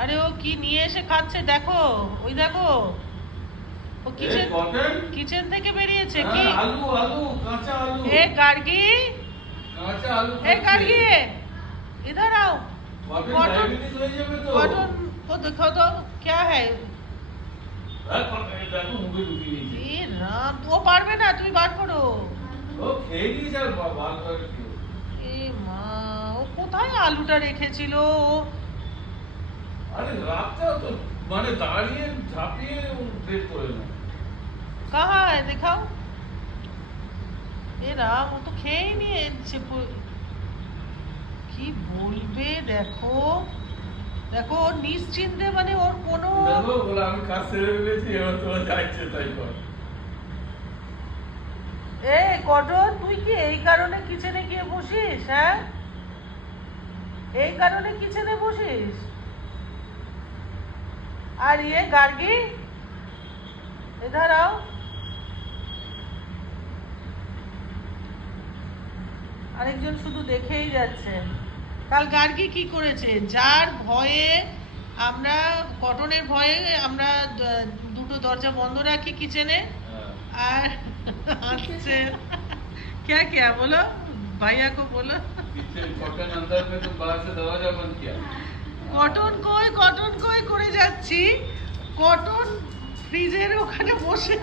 আরে ও কি নিয়ে এসে খাচ্ছে দেখো, ওই দেখো ও কিচেন কিচেন থেকে বেরিয়েছে কি আলু আলু কাঁচা আলু এ গার্গী কাঁচা আলু ए गार्गी इधर आओ। कॉटन कॉटन डायबिटीज हो जाবে তো कॉटन को दिखाओ तो क्या है। দেখো মুখে ঢুকিয়ে দিয়েছে ए राम वो পারবে না, তুমি বার করো। ও খেয়ে নিয়েছে আর বার করে কি এ মা, ও কোথায় আলুটা রেখেছিল ও? আরে রাতটাও তো মানে দাঁড়িয়ে ঝাঁপিয়ে বের করে না कहाँ है दिखाओ। এ রাম, ও তো খেয়েই নিয়েছে কি বলবে দেখো দেখো, ওর নিশ্চিন্তে মানে ওর কোনো দেখো বলে আমি কাজ সেরে ফেলেছি এবার তোরা যাইছে তাই কর এ কটন, তুই কি এই কারণে কিচেনে গিয়ে বসিস? হ্যাঁ, এই কারণে কিচেনে বসিস? আর ইয়ে গার্গী इधर आओ। আরেকজন শুধু দেখেই যাচ্ছে। কাল গার্গী কি করেছে, যার ভয়ে আমরা, কটনের ভয়ে আমরা দুটো দরজা বন্ধ রাখি কিচেনে, আর আসছে क्या क्या बोलो भैया को बोलो। कॉटन अंदर में तो बाहर से दरवाजा बंद किया কটন কই করে যাচ্ছি, কটন ফ্রিজের ওখানে বসে,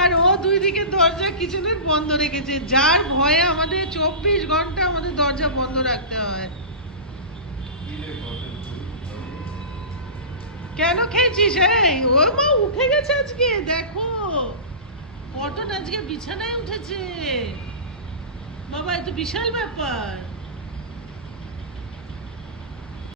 আর ও দুই দিকে দরজা কিচেনের বন্ধ রেখেছে, যার ভয়ে আমাদের 24 ঘন্টা আমাদের দরজা বন্ধ রাখতে হয়। কেন খেয়েছিস? এই ওর মা উঠে গেছে আজকে, দেখো কটন আজকে বিছানায় উঠেছে। বাবা, এ তো বিশাল ব্যাপার।